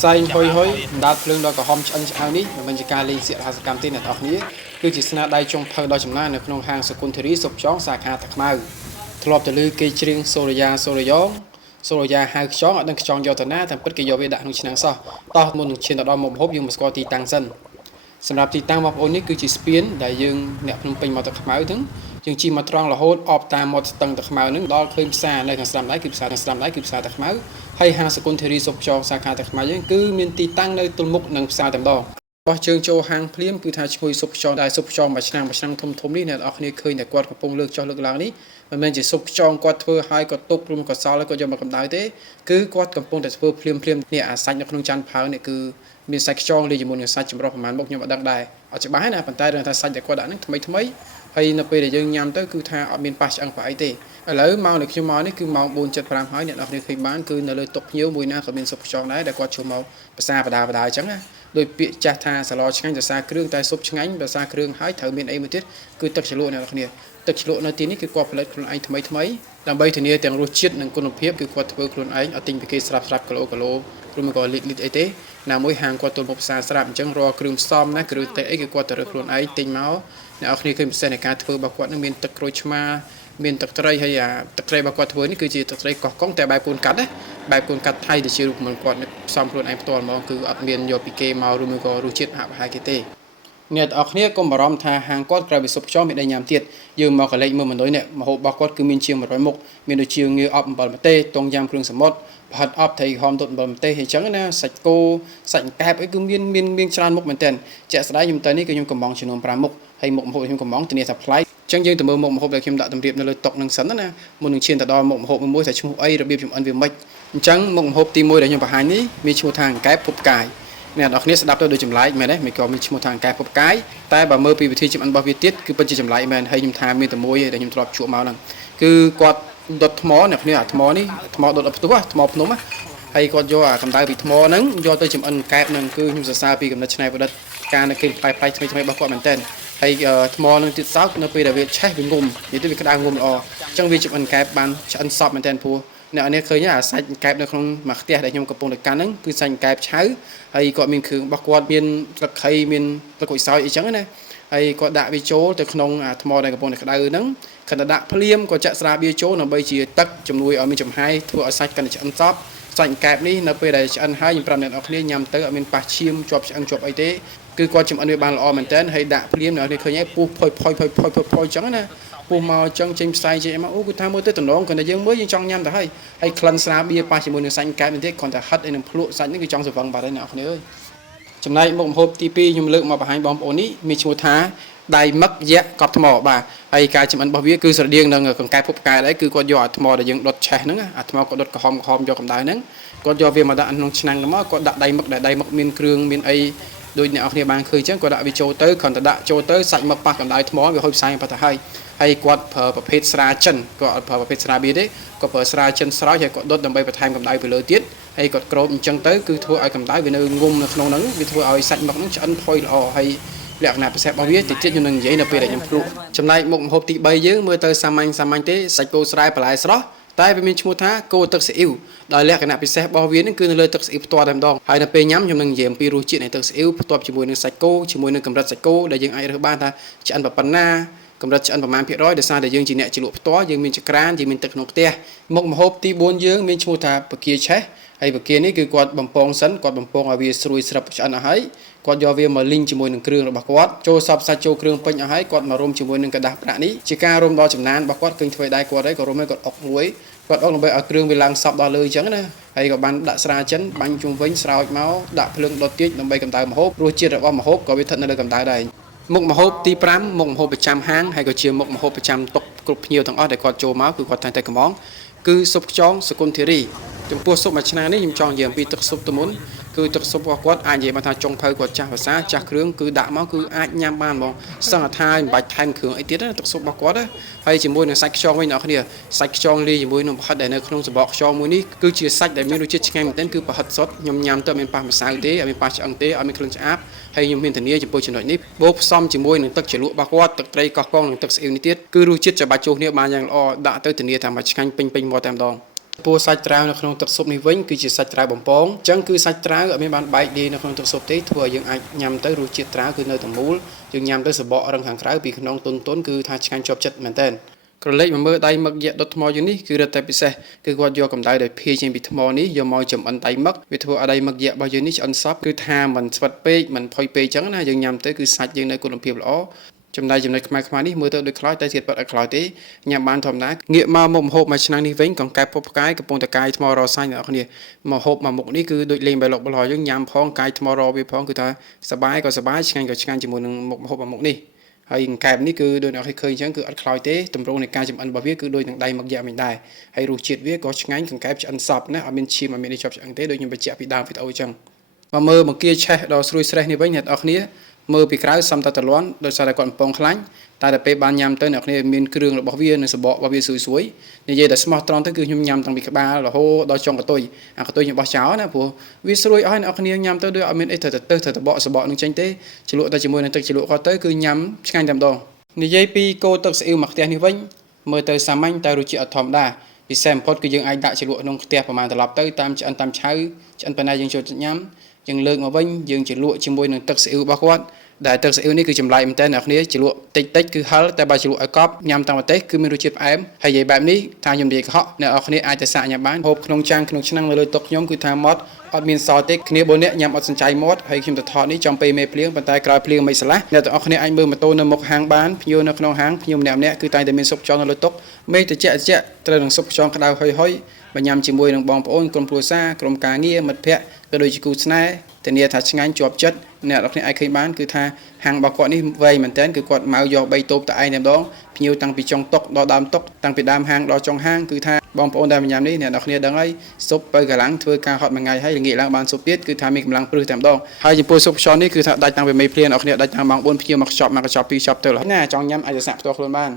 ផ្សែងហុយដាល់ភ្លើងដល់ក្រហមឆ្អិនឆ្អៅនេះមិនមែនជាការលេងសៀករហកម្មទេអ្នកនរគ្នាគឺជាស្នាដៃចុងភៅដ៏ចំណាននៅក្នុងហាងសុគន្ធរីសុបចងសាខាតាខ្មៅធ្លាប់ទៅលើគេច្រៀងសូរិយាហៅខ្យងអត់ដឹងខ្យងយកទៅណាតែពិតគេយកវាដាក់ក្នុងឆ្នាំងសោះតោះមុននឹងឈានទៅដល់មុខម្ហូបយើងមកស្គាល់ទីតាំងសិនសម្រាប់ទីតាំងបងប្អូននេះគឺជាស្ពានដែលយើងអ្នកភ្នំពេញមកតាខ្មៅហ្នឹងយើងជិះមកត្រង់រហូតអបតាមមាត់ស្ទឹងតាខ្មៅហ្នឹងដល់ឃើញផ្សារនៅខាងស្ដាំដៃគឺផ្សារខាងស្ដាំដៃគឺផ្សារតាខ្មៅហើយហាងសុគន្ធរីសុបចងសាខាតាខ្មៅយើងគឺមានទីតាំងនៅទល់មុខនឹងផ្សារតែម្ដងបោះជើងចូលហាងភ្លាមគឺថាឈ្ងុយសុបខ្យងដែលសុបខ្យងមួយឆ្នាំធំនេះអ្នកនរគ្នាឃើញតែគាត់កំពុងលើកចុះលើកឡើងនេះមិនមែនជាសុបខ្យងគាត់ធ្វើឲ្យគាត់ទុកព្រមក៏សល់គាត់យកមកកម្ដៅទេគឺគាត់កំពុងតែធ្វើភ្លាមនេះអាសាច់នៅក្នុងចានផើនេះគឺមានសាច់ខ្យងលាយជាមួយនឹងសាច់ចម្រុះប្រហែលមុខខ្ញុំអត់ដឹងដែរអត់ច្បាស់ណាប៉ុន្តែដឹងថាសាច់ដែលគាត់ដាក់ហ្នឹងថ្មីហើយនៅពេលដែលយើងញ៉ាំទៅគឺថាអត់មានប៉ះឆ្អឹងប៉ះអីទេឥឡូវម៉ោងដែលខ្ញុំមកនេះគឺម៉ោង 4:75 ហើយអ្នកនរគ្នាឃើញបានគឺនៅលើតុភ្ញៀវមួយណាក៏មានសុបខ្យងដែរដែលគាត់ចូលមកភាសាបដាអញ្ចឹងណាដោយពាក្យចាស់ថាសឡឆ្ងាញ់ភាសាគ្រឿងតែសុបឆ្ងាញ់ភាសាគ្រឿងហើយត្រូវមានអីមួយទៀតគឺទឹកជ្រលក់អ្នកនរគ្នាទឹកជ្រលក់នៅទីនេះគឺគាត់ផលិតខ្លួនឯងថ្មីដើម្បីធានាទាំងរសជាតិនិងគុណភាពគឺគាត់ធ្វើខ្លួនឯងអត់ទិញពីគេស្រាប់គីឡូព្រមក៏លីត្រអីទេណាមួយហាងគាត់ទល់មុខផ្សារស្រាប់អញ្ចឹងរាល់គ្រឿងផ្សំណាគ្រឿងទេសអីគឺគាត់ទៅរើសខ្លួនឯងទិញមកអ្នកនរគ្នាឃើញពិសេសនៃការធ្វើរបស់គាត់នឹងមានទឹកក្រូចឆ្មាមានទឹកត្រីហើយអាទឹកត្រីរបស់គាត់ធ្វើនេះគឺជាទឹកត្រីកោះកុងតែបែបកូនកាត់ណាបែបកូនកាត់ថៃដែលជារូបមន្តគាត់ផ្សំខ្លួនឯងផ្ទាល់ហ្មងគឺអត់មានយកពីគេមកឬមួយក៏រសជាតិហាក់ប្រហែលគេទេអ្នកនរគ្នាកុំបារម្ភថាហាងគាត់ក្រៅពីសុបខ្យងមានដីញ៉ាំទៀតយើងមកកលេចមើលមិនដូចនេះម្ហូបរបស់គាត់គឺមានជាង100មុខមានដូចជាងាវអប់អំបិលម្ទេសទងយ៉ាំគ្រឿងសមុទ្រប្រហិតអប់ត្រីហមដុតអំបិលម្ទេសអញ្ចឹងណាសាច់គោសាច់កែបអីគឺមានច្រើនមុខមែនទែនជាក់ស្ដែងខ្ញុំទៅនេះគឺខ្ញុំកំងចំនួន5មុខហើយមុខម្ហូបខ្ញុំកំងធានាថាប្លែកអញ្ចឹងយើងទៅមើលមុខម្ហូបដែលខ្ញុំដាក់តម្រៀបនៅលើតុនឹងសិនណាមុននឹងឈានទៅដល់មុខម្ហូបមួយថាឈ្មោះអីរបៀបចម្អិនវាម៉េចអញ្ចឹងមុខម្ហូបទី1ដែលខ្ញុំបង្ហាញនេះមានឈ្មោះថាអង្កែបភពផ្កាយអ្នកនរគ្នាស្ដាប់ទៅដូចចម្លែកមែនទេមិនក៏មានឈ្មោះថាអង្កែបភពផ្កាយតែបើមើលពីវិធីចម្អិនរបស់វាទៀតគឺពិតជាចម្លែកមែនហើយខ្ញុំថាមានតែមួយដែលខ្ញុំធ្លាប់ជួបមកហ្នឹងគឺគាត់ដុតថ្មអ្នកគ្នាអាថ្មនេះថ្មដុតអត់ផ្ទុះថ្មភ្នំណាហើយគាត់យកអាកម្ដៅពីថ្មហ្នឹងយកទៅចម្អិនកែបហ្នឹងគឺខ្ញុំសរសើរពីកំណត់ច្នៃប្រឌិតការនៅគេផ្លែថ្មីរបស់គាត់មែនតើហើយថ្មហ្នឹងទៀតសោតនៅពេលដែលវាឆេះវាងុំនិយាយទៅវាក្តៅងុំល្អអញ្ចឹងវាចម្អិនកែបបានឆ្អិនសពមែនតើព្រោះអ្នកនេះឃើញអាសាច់កែបនៅក្នុងមួយខ្ទះដែលខ្ញុំកំពុងតែកាន់ហ្នឹងគឺសាច់កែបឆៅហើយគាត់មានគ្រឿងរបស់គាត់មានស្លឹកខៃមានស្លឹកក្រូចសើចអីចឹងណាហើយគាត់ដាក់វាចូលទៅក្នុងអាថ្មដែលកំពុងតែក្តៅហ្នឹងខណៈដាក់ភ្លាមគាត់ចាក់ស្រាបៀរចូលដើម្បីជាទឹកជំនួយឲ្យមានចំហាយធ្វើឲ្យសាច់កាន់តែឆ្អិនសពសាច់កែបនេះនៅពេលដែលឆ្អិនហើយខ្ញុំប្រាប់អ្នកនរគ្នាញ៉ាំទៅអត់មានប៉ះឈាមជាប់ឆ្អឹងជាប់អីទេគឺគាត់ចម្អិនវាបានល្អមែនតើហើយដាក់ភ្លាមអ្នកនរគ្នាឃើញហើយពុះផុយចឹងណាពុះមកចឹងចេញផ្សាយចេញមកអូគឺថាមើលទៅតំណងគាត់តែយើងមើលយើងចង់ញ៉ាំទៅហើយក្លិនស្រាបៀរប៉ះជាមួយនឹងសាច់កែបនេះទៀតគ្រាន់តែហិតឯនឹងភ្លក់សាច់នេះគឺចង់ស្វឹងបាត់ហើយអ្នកនរគ្នាអើយចំណែកមុខម្ហូបទី2ខ្ញុំលើកមកបង្ហាញបងប្អូននេះមានឈ្មោះថាដៃមឹកយៈកប់ថ្មបាទហើយការចម្អិនរបស់វាគឺស្រដៀងនឹងកង្កែបភពផ្កាយដែរគឺគាត់យកអាថ្មដែលយើងដុតឆេះហ្នឹងអាថ្មគាត់ដុតក្រហមយកកម្ដៅហ្នឹងគាត់យកវាមកដាក់ក្នុងឆ្នាំងមកគាត់ដាក់ដៃមឹកដែលដៃមឹកមានគ្រឿងមានអីដូចអ្នកនរគ្នាបានឃើញអញ្ចឹងគាត់ដាក់វាចូលទៅគ្រាន់តែដាក់ចូលទៅសាច់មឹកប៉ះកម្ដៅថ្មវាហុយផ្សាយបាត់ទៅហើយគាត់ប្រើប្រភេទស្រាចិនគាត់អត់ប្រើប្រភេទស្រាបៀរទេគាត់ប្រើស្រាចិនស្រោចហើយគាត់ដុតដើម្បីបន្ថែមកម្ដៅពីលើទៀតហើយគាត់ក្រូបអញ្ចឹងទៅគឺធ្វើឲ្យកម្ដៅវានៅងុំនៅក្នុងហ្នឹងវាធ្វើឲ្យសាច់មឹកហ្នឹងឆ្អិនផុយល្អហើយលក្ខណៈពិសេសរបស់វាតិចខ្ញុំនឹងនិយាយនៅពេលដែលខ្ញុំភ្លក់ចំណែកមុខម្ហូបទី3យើងមើលទៅសាមញ្ញទេសាច់គោស្រែបន្លែស្រស់តែវាមានឈ្មោះថាគោទឹកស៊ីអ៊ីវដោយលក្ខណៈពិសេសរបស់វានឹងគឺនៅលើទឹកស៊ីអ៊ីវផ្ទាល់តែម្ដងហើយនៅពេលញ៉ាំខ្ញុំនឹងនិយាយអំពីរសជាតិនៃទឹកស៊ីអ៊ីវផ្ទាប់ជាមួយនឹងសាច់គោជាមួយនឹងកម្រិតសាច់គោដែលយើងអាចរើសបានថាឆ្អិនប៉ុណ្ណាកម្រិតឆ្អិនប្រមាណភាគរយដោយសារតែយើងជាអ្នកជ្រលក់ផ្ទាល់យើងមានចក្រានយើងមានទឹកក្នុងផ្ទះមុខម្ហូបទី4យើងមានឈ្មោះថាបកាឆេះហើយបកានេះគឺគាត់បំពងសិនគាត់បំពងឲ្យវាស្រួយស្រាប់ឆ្អិនអស់ហើយគាត់យកវាមកលីងជាមួយនឹងគ្រឿងរបស់គាត់ចូលសពសាច់ចូលគ្រឿងពេញអស់ហើយគាត់មករុំជាមួយនឹងกระดาษប្រាក់នេះជាការរុំដល់ចំណានរបស់គាត់ឃើញធ្វើដែរគាត់ហើយក៏រុំឲ្យគាត់អុកមួយគាត់អុកដើម្បីឲ្យគ្រឿងវាឡើងសពដល់លើអញ្ចឹងណាហើយក៏បានដាក់ស្រាចិនបាញ់ជុំវិញស្រោចមកដាក់ភ្លើងដុតទៀតដើម្បីកម្ដៅម្ហូបរសជាតិរបស់ម្ហូបក៏វាស្ថិតនៅលើកម្ដៅដែរមុខម្ហូបទី5មុខម្ហូបប្រចាំហាងហើយក៏ជាមុខម្ហូបប្រចាំតុគ្រប់ភ្ញៀវទាំងអស់ដែលគាត់ចូលមកគឺគាត់តែងតែកំងគឺស៊ុបខ្យងសុគន្ធរីចំពោះស៊ុបមួយឆ្នាំនេះខ្ញុំចង់និយាយអំពីទឹកស៊ុបទៅមុនគឺទឹកស៊ុបរបស់គាត់អាចនិយាយបានថាចុងភៅគាត់ចាស់ភាសាចាស់គ្រឿងគឺដាក់មកគឺអាចញ៉ាំបានហ្មងសឹងថាមិនបាច់ថែមគ្រឿងអីទៀតណាទឹកស៊ុបរបស់គាត់ហើយជាមួយនឹងសាច់ខ្យងវិញអ្នកគ្នាសាច់ខ្យងលាយជាមួយនឹងប្រហិតដែលនៅក្នុងសម្បកខ្យងមួយនេះគឺជាសាច់ដែលមានរសជាតិឆ្ងាញ់មែនទែនគឺប្រហិតសុទ្ធខ្ញុំញ៉ាំទៅអត់មានប៉ះម្សៅទេអត់មានប៉ះឆ្អឹងទេអត់មានក្លិនឆ្អាបហើយខ្ញុំមានធានាចំពោះចំណុចនេះបូកផ្សំជាមួយនឹងទឹកជ្រលក់របស់គាត់ទឹកត្រីកោះកងនិងទឹកស្អ៊ីវនេះទៀតគឺរសជាតិច្បាច់ចូលគ្នាបានយ៉ាងល្អដាក់ទៅធានាថាមកឆ្ងាញ់ពេញមាត់តែម្ដង ពោះសាច់ត្រាវនៅក្នុងទឹកស៊ុបនេះវិញគឺជាសាច់ត្រាវបំពងអញ្ចឹងគឺសាច់ត្រាវអត់មានបានបែកលាយនៅក្នុងទឹកស៊ុបទេធ្វើឲ្យយើងអាចញ៉ាំទៅរសជាតិត្រាវគឺនៅតែមូលយើងញ៉ាំទៅសបករឹងខាងក្រៅពីក្នុងទុនគឺថាឆ្ងាញ់ជាប់ចិត្តមែនតើក្រឡេកមកមើលដៃមឹកយក្សដុតថ្មយើងនេះគឺរឹតតែពិសេសគឺគាត់យកកម្ដៅដែលភាយចេញពីថ្មនេះយកមកចំអិនដៃមឹកវាធ្វើឲ្យដៃមឹកយក្សរបស់យើងនេះឆ្អិនសព្វគឺថាមិនស្វិតពេកមិនផុយពេកអញ្ចឹងណាយើងញ៉ាំទៅគឺសាច់យើងនៅគុណភាពល្អចំណែកចំណុចខ្មែរនេះមើលទៅដូចខ្លោចតែទៀតប៉ិតអត់ខ្លោចទេញ៉ាំបានធម្មតាងាកមកមុខម្ហូបមួយឆ្នាំនេះវិញកង្កែបពុបផ្កាយកំពុងតែកាយថ្មរសាញ់អ្នកនរគ្នាមកហូបមកមុខនេះគឺដូចលេងបែឡុកបលយើងញ៉ាំផងកាយថ្មរវាផងគឺថាសបាយក៏សបាយឆ្ងាញ់ក៏ឆ្ងាញ់ជាមួយនឹងមុខម្ហូបមកមុខនេះហើយកង្កែបនេះគឺដូចអ្នកឃើញអញ្ចឹងគឺអត់ខ្លោចទេតម្រងនៃការចម្អិនរបស់វាគឺដូចនឹងដៃមឹកយក្សមិនដែរហើយរសជាតិវាក៏ឆ្ងាញ់កង្កែបឆ្អិនសព្វណាអត់មានឈាមអត់មាននេះជាប់ឆ្អឹងទេដូចខ្ញុំបញ្ជាក់ពីដើមវីដេអូអញ្ចឹងមកមើលបង្គាឆេះដ៏ស្រួយស្រេះនេះវិញអ្នកនរគ្នាមើលពីក្រៅសំតតលន់ដោយសារតែគាត់កំពុងខ្លាញ់តែដល់ពេលបានញ៉ាំទៅអ្នកគ្នាមានគ្រឿងរបស់វានិងសបករបស់វាស្រួយនិយាយតែស្មោះត្រង់ទៅគឺខ្ញុំញ៉ាំតាំងពីក្បាលរហូតដល់ចុងកតុយអាកតុយខ្ញុំបោះចោលណាព្រោះវាស្រួយអស់អ្នកគ្នាញ៉ាំទៅដូចអត់មានអីត្រូវតែបកសបកនឹងចេញទេជ្រលក់តែជាមួយនឹងទឹកជ្រលក់គាត់ទៅគឺញ៉ាំឆ្ងាញ់តែម្ដងនិយាយពីគោទឹកស៊ីអ៊ីវមកផ្ទះនេះវិញមើលទៅសាមញ្ញតែរសជាតិអត់ធម្មតាពិសេសបំផុតគឺយើងអាចដាក់ជ្រលក់ក្នុងផ្ទះប្រហែលត្រឡប់ទៅតាមឆ្អិនតាមឆៅឆ្អិនប៉ុណ្ណាយើងចូលចិត្តញ៉ាំយើងលើកមកវិញយើងជ្រលក់ជាមួយនឹងទឹកស៊ីអ៊ីវរបស់គាត់ដែលទឹកស៊ីអ៊ីវនេះគឺចម្លែកមែនតើអ្នកគ្នាជ្រលក់តិចគឺហឹរតែបើជ្រលក់ឲ្យកប់ញ៉ាំតាមប្រទេសគឺមានរសជាតិផ្អែមហើយនិយាយបែបនេះថាខ្ញុំនិយាយកុហកអ្នកនរគ្នាអាចតែសាកញ៉ាំបានហូបក្នុងចានក្នុងឆ្នាំងនៅលើតុខ្ញុំគឺថាម៉ត់អត់មានសល់ទេគ្នា4នាក់ញ៉ាំអត់សំចៃមាត់ហើយខ្ញុំទៅថតនេះចំពេលមេភ្លៀងប៉ុន្តែក្រោយភ្លៀងមិនឆ្លាស់អ្នកទាំងអស់គ្នាអាចមើលម៉ូតូនៅមុខហាងបានភ្ញៀវនៅក្នុងហាងភ្ញៀវម្នាក់គឺតែមានស៊ុបខ្យងនៅលើតុមេត្រជាក់ត្រូវនឹងស៊ុបខ្យងក្តៅហុយបើញ៉ាំជាមួយនឹងបងប្អូនក្រុមគ្រួសារក្រុមការងារមិត្តភ័ក្តិក៏ដូចជាគូស្នេហ៍ធានាថាឆ្ងាញ់ជាប់ចិត្តអ្នកនរគ្នាអាចឃើញបានគឺថាហាងរបស់គាត់នេះវែងមែនតើគឺគាត់មកយក3តូបតែឯងតែម្ដងភ្ញៀវតាំងពីចុងតុកដល់ដើមតុកតាំងពីដើមហាងដល់ចុងហាងគឺថាបងប្អូនដែលញ៉ាំនេះអ្នកនរគ្នាដឹងហើយស៊ុបបើកម្លាំងធ្វើការហត់មួយថ្ងៃហើយល្ងាចឡើងបានស៊ុបទៀតគឺថាមានកម្លាំងព្រឹសតែម្ដងហើយចំពោះស៊ុបខ្យងនេះគឺថាដាច់តាំងពីមេភ្លៀងអ្នកនរគ្នាដាច់តាំងម៉ោង4ភ្ញៀវមកខ្ចប់2ខ្ចប់ទៅណាចង់ញ៉ាំអាចទៅសាក់ផ្ទាល់ខ្លួនបាន